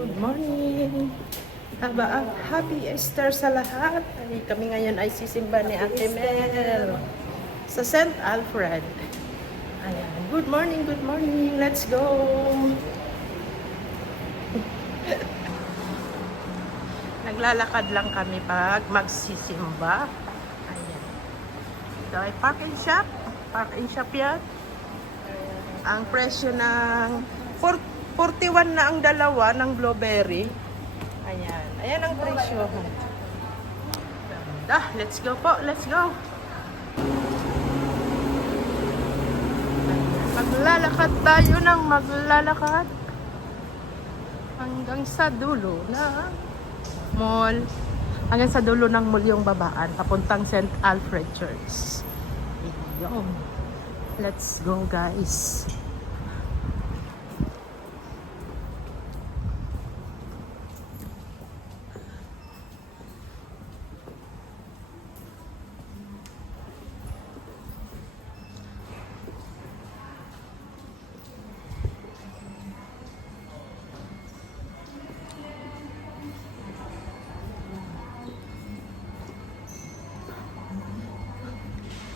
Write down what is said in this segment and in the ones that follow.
Good morning. Happy Easter sa lahat. Kami ngayon ay sisimba ni Ate Mel sa St. Alfred. Ayan. Good morning, good morning. Let's go. Naglalakad lang kami pag magsisimba. Ayan. Ito ay park and shop. Park and shop yan. Ang presyo ng 41 na ang dalawa ng blueberry. Ayan. Ayan ang presyo. Let's go po. Let's go. Maglalakad tayo ng maglalakad hanggang sa dulo ng mall. Hanggang sa dulo ng mall yung babaan. Papuntang St. Alfred Church. Ayan. Let's go, guys.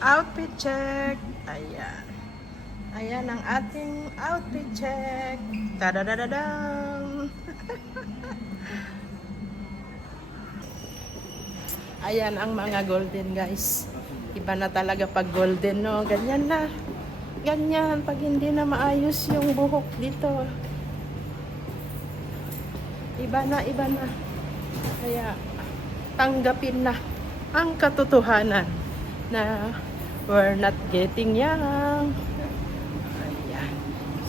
Outfit check. Ayan. Ayan ang ating outfit check. Tadadadadam. Ayan ang mga golden, guys. Iba na talaga pag golden, no? Ganyan na. Ganyan. Pag hindi na maayos yung buhok dito. Iba na, iba na. Kaya, tanggapin na ang katotohanan na we're not getting young. Ayan.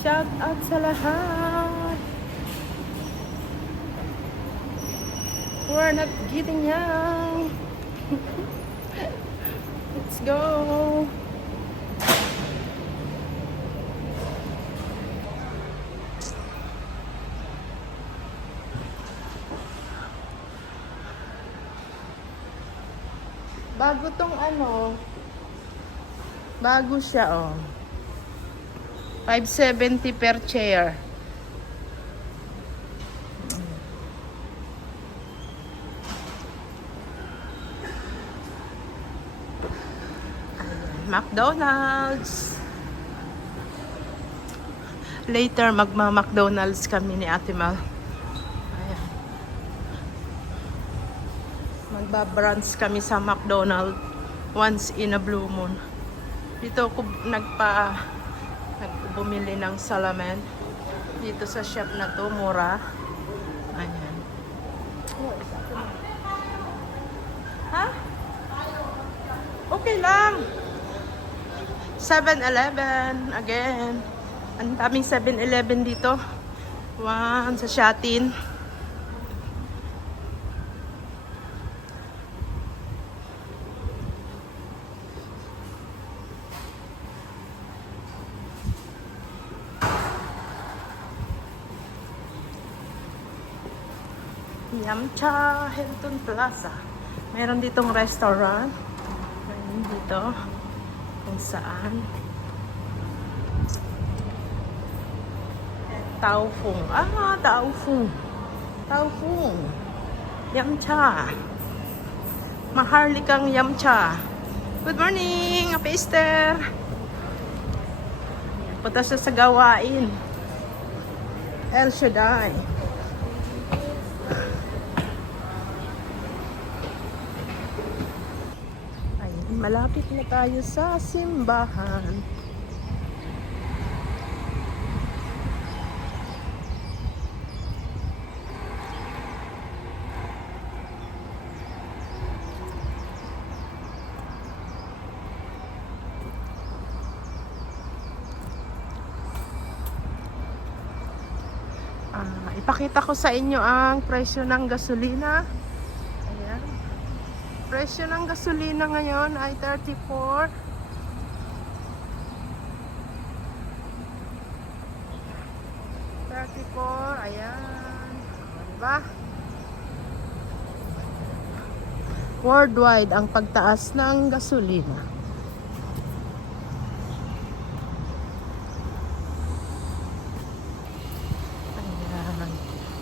Shout out sa lahat. We're not getting young. Let's go. Bago tong ano, bago siya, oh. 570 per chair. McDonald's. Later, magma-McDonald's kami ni Ate Mel. Ayan. Magba-brunch kami sa McDonald's once in a blue moon. Dito ako bumili ng salamin. Dito sa shop na to, mura. Ayan. Ha? Okay lang. 7-Eleven again. Ang daming 7-Eleven dito. One sa Shatin. Yamcha Hilton Plaza. Meron ditong restaurant. Meron dito kung saan Taofung. Taofung. Taofung. Yamcha. Maharlikang Yamcha. Good morning, Happy Easter. Punta siya sa gawain. El Shaddai. Malapit na tayo sa simbahan. Ipakita ko sa inyo ang presyo ng gasolina. Presyo ng gasolina ngayon ay 34. 34, ayan. Diba? Worldwide ang pagtaas ng gasolina.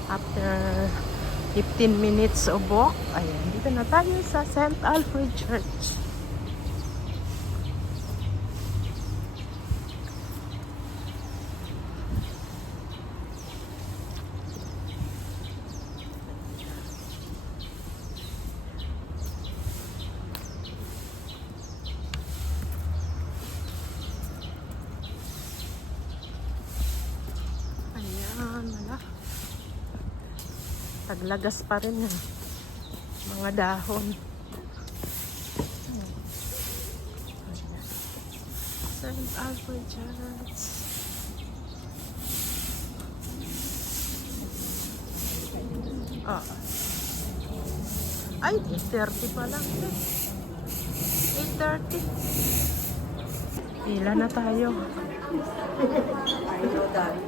After 15 minutes of walk, ayan, dito na tayo sa St. Alfred Church. Taglagas pa rin yan. Mga dahon. St. Alfred Church. Oh. Ay, 8:30 pa lang. 8:30. Pila na tayo.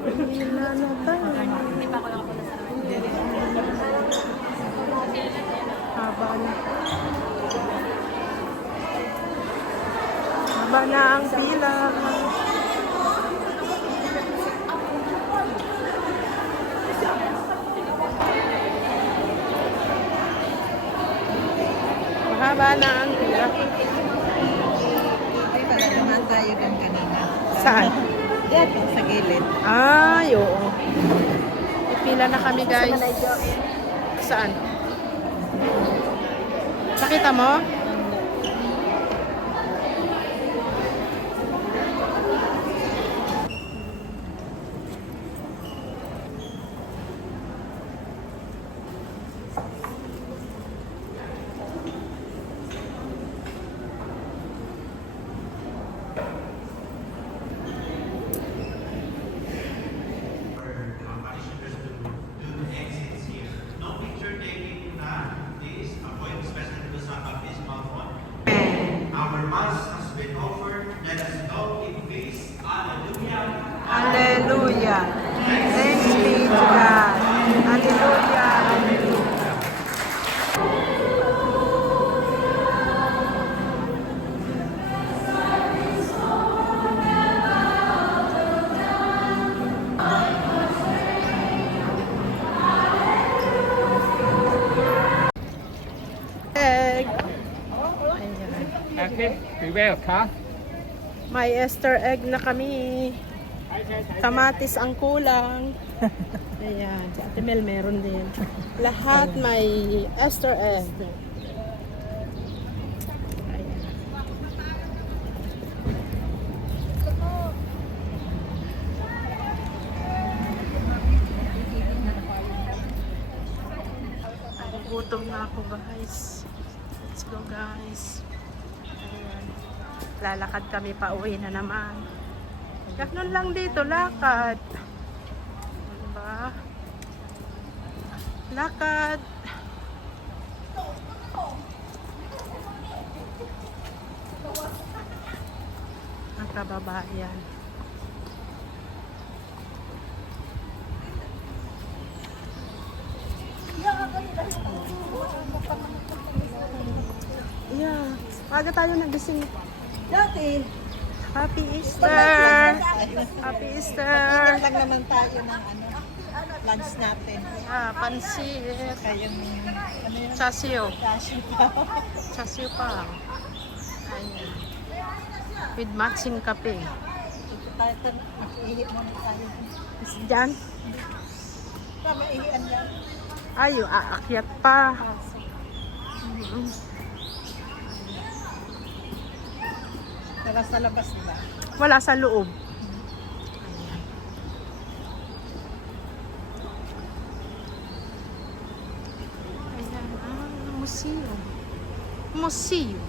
Pila na tayo. Haba na. Haba na ang pila. Mahaba na ang pila. Ay, wala naman tayo din kanina. Saan? Yan, sa gilid. Ay, oo. Pila na kami, guys. Saan? Nakita mo? Our Mass has been offered. Let us go in peace. Hallelujah. Hallelujah. Thanks be to God. Hallelujah. Hallelujah. Egg. Ayan. Okay, beware car. May Easter egg na kami. Kamatis ang kulang. Ayan. Sa Ate Mel meron din. Lahat may Easter egg. Ayan. Gutom na ako, guys. Let's go, guys. Ayan. Lalakad kami pa uwi na naman. Ganun lang dito, lakad. Diba? Lakad. Ang kababayan. Yeah. Aga tayo nagising. Dati, Happy Easter! Happy Easter! lang naman tayo ng lunch natin. Pansit. Kaya ano yun? Chasio. Kasi pa. Chasio pa. Ayan. With matching kape. Ito tayo, makiihip muna tayo. Diyan. Tama, ihian yan. Ayo, aakyat pa. Tara sa labas, diba? Wala sa loob. Ayan, museum. Museum.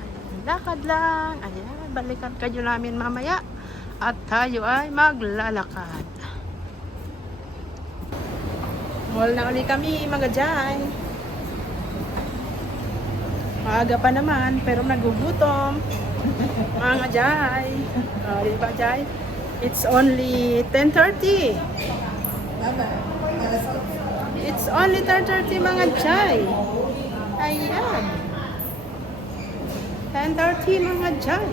Ayan, lakad lang. Ayan, balikan kayo namin mamaya. At tayo ay maglalakad. Mall na ulit kami, mga Jai. Maaga pa naman, pero nagugutom. Mga Jai. Diba, Jai? It's only 10:30. It's only 10:30, mga Jai. Ayan. 10:30, mga Jai.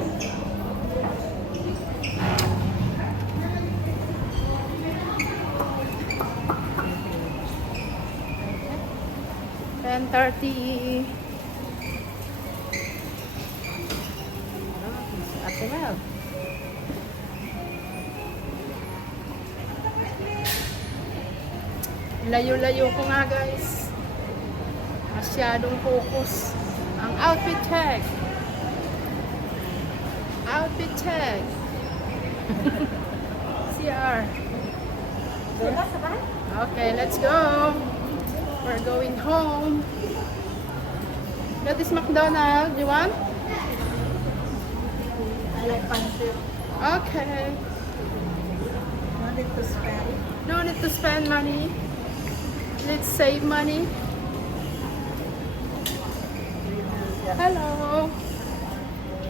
10:30. Ate Mel. Layo-layo ko nga guys. Masyadong focus. Ang outfit check. Outfit check. CR. Okay, let's go. We're going home. That is McDonald's. You want? I like pancit. Okay. No need to spend. No need to spend money. Let's save money. Hello.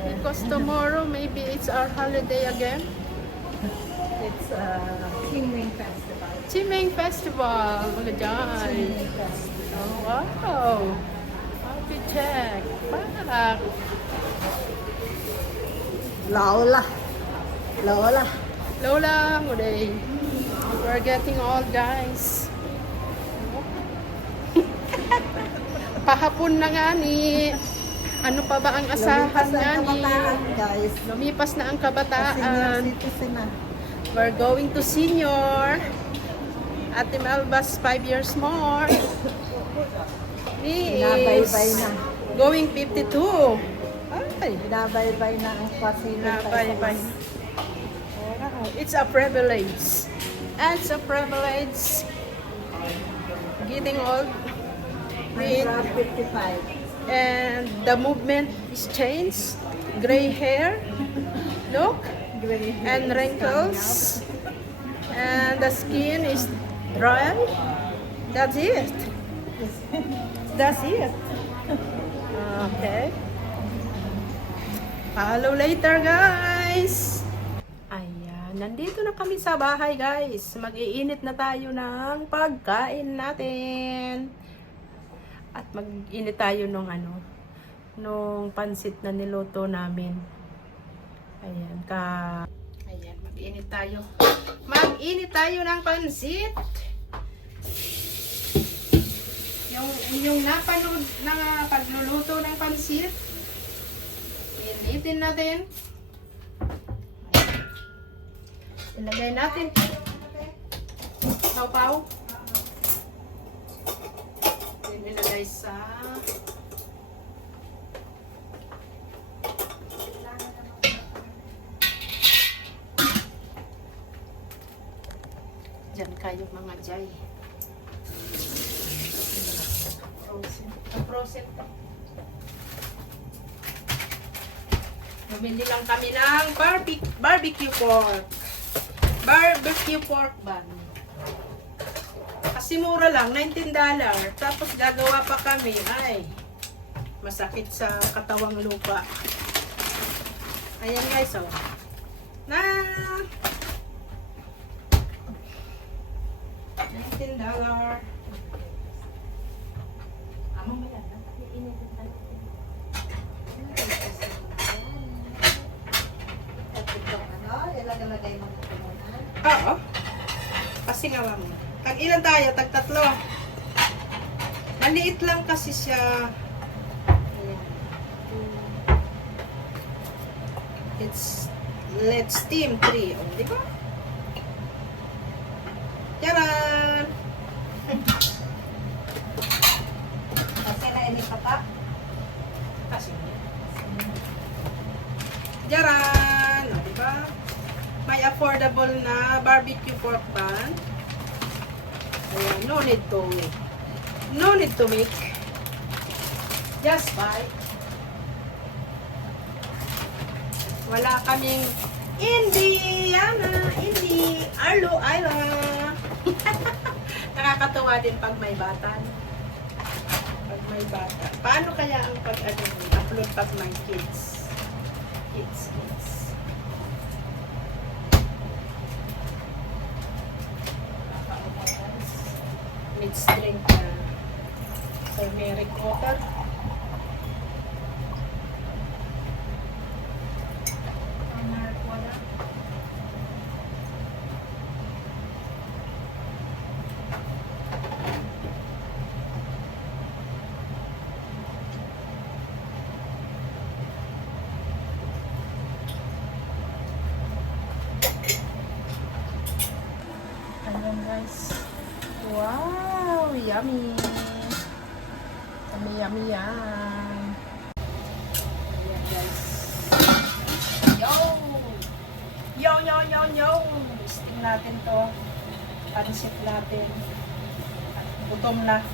Because tomorrow maybe it's our holiday again. It's Qingming Festival. Chimeng Festival. Mga dyan. Qingming Festival. Oh, wow. Outfit check. Pak. Lola. Lola. Lola, muday. We're getting old, guys. Pahapon na nga ni. Ano pa ba ang asahan Lumipas nga ang ni? kabataan, guys. Lumipas na ang Senior kabataan. citizen na. We're going to senior. Ate Melba's 5 years more. He is Binabaybay na. going 52. Ay, Binabaybay na ang pasilip. bye-bye. Wow, it's a privilege. It's a privilege. Getting old. With, 155. and the movement is changed. Gray hair. Look. Gray hair And is wrinkles. And the skin is dry. That's it. That's it. Okay. Follow later, guys. Ayan, nandito na kami sa bahay, guys. Mag-iinit na tayo ng pagkain natin. At mag-init tayo nung nung pansit na niluto namin. Ayan, ayan, mag-init tayo. Mag-init tayo ng pansit. Yung napanood na pagluluto ng pansit, initin natin. Ilagay natin. Pau-pau. Ilagay sa dyan kayo mga jay. Frozen. Bumili lang kami ng barbecue pork. Barbecue pork bun. Kasi mura lang, $19. Tapos gagawa pa kami. Ay, masakit sa katawang lupa. Ayan guys, oh. Na $19. Mamaya na. Iinitin tayo. Ilalagay mo na muna. Oo. Kasi nga lang. Tag ilan tayo? Tag 3. Maliit lang kasi siya. Ayan. Let's steam 3. O, di ba? Tcharan! Kasi nainit pa pa. Kasi Tcharan! O, di ba? May affordable na barbecue pork bun. Ayan, no need to make. No need to make. Just buy. Wala kaming Arlo, Ayla. Nakakatuwa din pag may bata. Pag may bata. Paano kaya ang upload pag may kids? Kids. Let's drink turmeric water. Turmeric water. guys. Wow, yummy. Yummy, yummy, yum. Ayan guys. Yo! Yo, yo, yo, yo! Steam natin to. Pansit natin. Gutom na.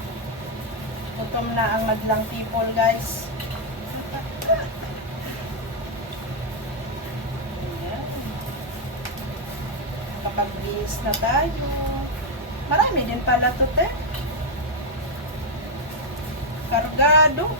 Gutom na ang madlang people guys. Ayan. Kapag-bihis na tayo. Marami din pala to, te. Kargado.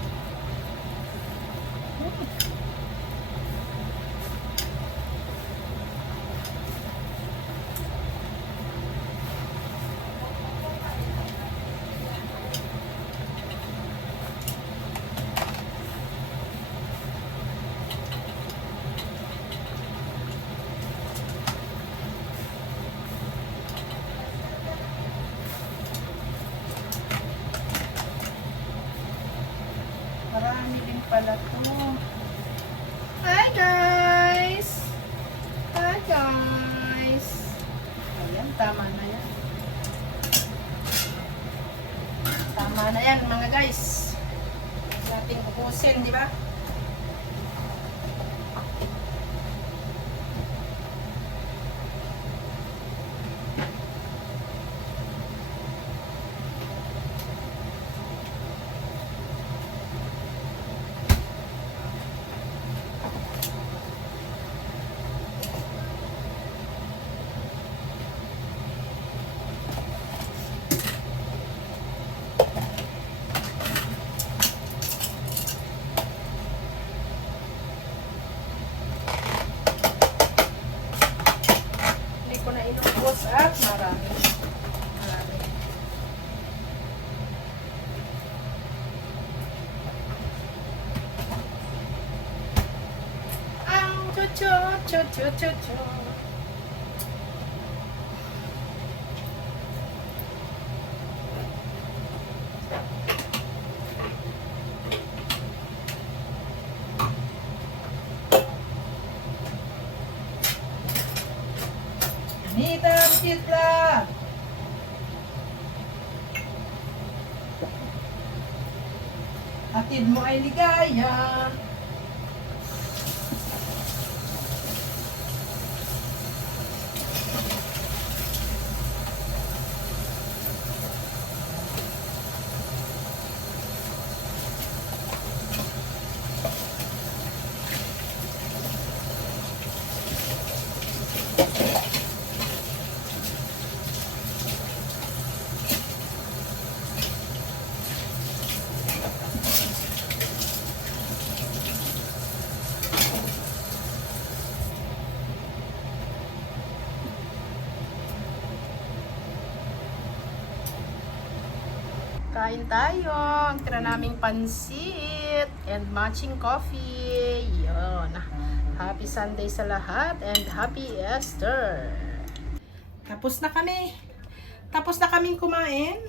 Marami din pala to. Hi guys! Hi guys! Ayan, tama na yan. Tama na yan mga guys. Sa ating ubusin, di ba? Hindi ko na inubos at marami. Marami. Ang chuchu. Nitang titla. Atid mo ay ligaya. Kain tayo. Ang tira naming pansit and matching coffee. Yun. Happy Sunday sa lahat and happy Easter. Tapos na kami. Tapos na kaming kumain.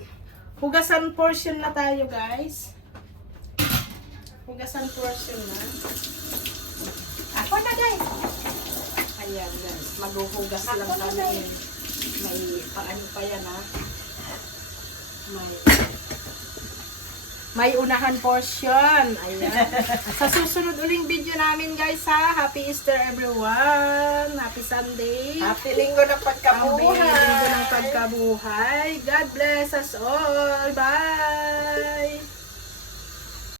Hugasan portion na tayo, guys. Hugasan portion na. Ako na, guys. Ayan, guys. Maghuhugas lang kami. May paano pa yan, ha? May unahan portion. Ayan. Sa susunod uling video namin guys ha. Happy Easter everyone. Happy Sunday. Happy linggo ng pagkabuhay. Happy linggo ng pagkabuhay. God bless us all. Bye.